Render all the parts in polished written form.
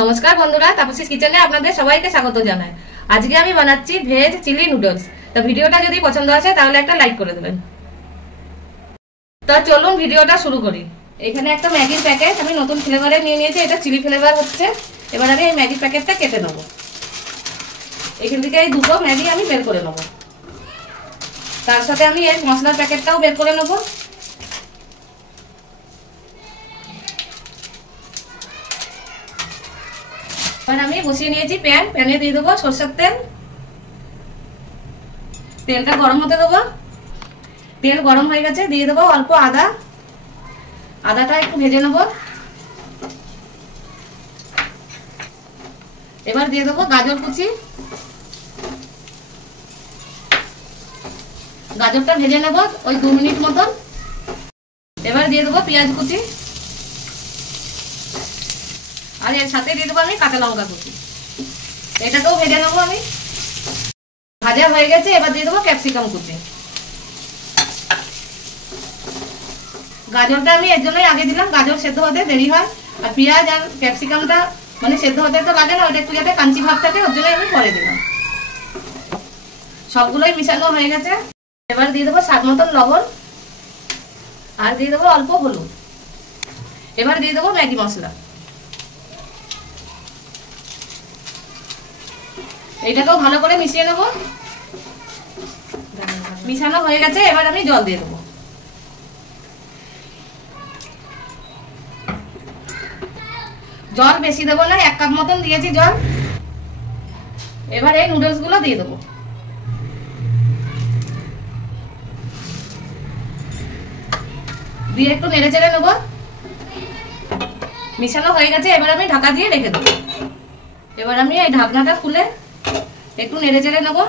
নমস্কার বন্ধুরা, তাপসীস কিচেনে আপনাদের সবাইকে স্বাগত জানাই। আজকে আমি বানাচ্ছি ভেজ চিলি নুডলস। তো ভিডিওটা যদি পছন্দ আসে তাহলে একটা লাইক করে দেবেন। তো চলুন ভিডিওটা শুরু করি। এখানে একটা ম্যাগির প্যাকেট আমি নতুন ফ্লেভারে নিয়ে নিয়েছি, এটা চিলি ফ্লেভার হচ্ছে। এবার আমি এই ম্যাগির প্যাকেটটা কেটে নেব। এখান থেকে এই দুটো ম্যাগি আমি বের করে নেব। তার সাথে আমি এই মশলার প্যাকেটটাও বের করে নেব। এবার আমি বসিয়ে নিয়েছি প্যান, প্যানে দিয়ে দেবো সরষের তেল। তেলটা গরম হতে দেবো। তেল গরম হয়ে গেছে, দিয়ে দেবো অল্প আদা। আদাটা একটু ভেজে নেব। এবার দিয়ে দেবো গাজর কুচি। গাজরটা ভেজে নেব ওই 2 মিনিট মতন। এবার দিয়ে দেবো পেঁয়াজ কুচি, আর এর সাথে দিয়ে দেবো আমি কাঁচা লঙ্কা কুচি। এটাকেও ভেজে নেবো আমি। ভাজা হয়ে গেছে, এবার দিয়ে দেবো ক্যাপসিকাম কুচি। গাজরটা আমি এর জন্যই আগে দিলাম, গাজর সেদ্ধ হতে দেরি হয়। আর পেঁয়াজ আর ক্যাপসিকামটা মানে সেদ্ধ হতে তো লাগে না, ওটা একটু যাতে কাঞ্চি ভাব থাকে, ওর জন্যই আমি পরে দিলাম। সবগুলোই মিশানো হয়ে গেছে। এবার দিয়ে দেবো স্বাদ মতন লবণ, আর দিয়ে দেবো অল্প হলুদ। এবার দিয়ে দেবো ম্যাগি মশলা। এইটাকেও ভালো করে মিশিয়ে নেব। মিশানো হয়ে গেছে, এবার আমি জল দিয়ে দেবো। জল বেশি দেবো না, 1 কাপ মতন দিয়েছি জল। এবার এই নুডলস গুলো দিয়ে দেবো। দিয়ে একটু নেড়ে চেড়ে নেবো। মিশানো হয়ে গেছে, এবার আমি ঢাকা দিয়ে রেখে দেবো। এবার আমি এই ঢাকনাটা খুলে একটু নেড়ে চেড়ে নেবো।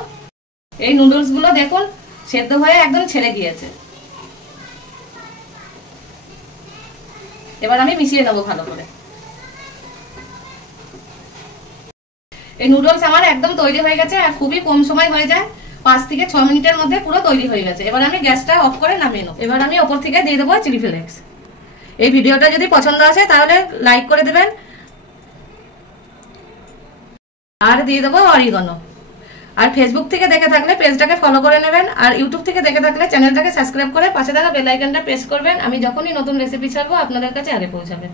এই নুডলস গুলো দেখুন সেদ্ধ হয়ে একদম ছেড়ে গিয়েছে। এবার আমি মিশিয়ে নেবো ভালো করে। এই নুডলস আমার একদম তৈরি হয়ে গেছে, আর খুবই কম সময় হয়ে যায়। 5 থেকে 6 মিনিটের মধ্যে পুরো তৈরি হয়ে গেছে। এবার আমি গ্যাসটা অফ করে নামিয়ে নেবো। এবার আমি ওপর থেকে দিয়ে দেবো চিলি ফ্লেক্স। এই ভিডিওটা যদি পছন্দ আসে তাহলে লাইক করে দেবেন, আর দিয়ে দেবো অরিগানো। আর ফেসবুক থেকে দেখে থাকলে পেজটাকে ফলো করে নেবেন, আর ইউটিউব থেকে দেখে থাকলে চ্যানেলটাকে সাবস্ক্রাইব করে পাশে থাকা বেল আইকনটা প্রেস করবেন। আমি যখনই নতুন রেসিপি ছাড়বো আপনাদের কাছে আগে পৌঁছাবে।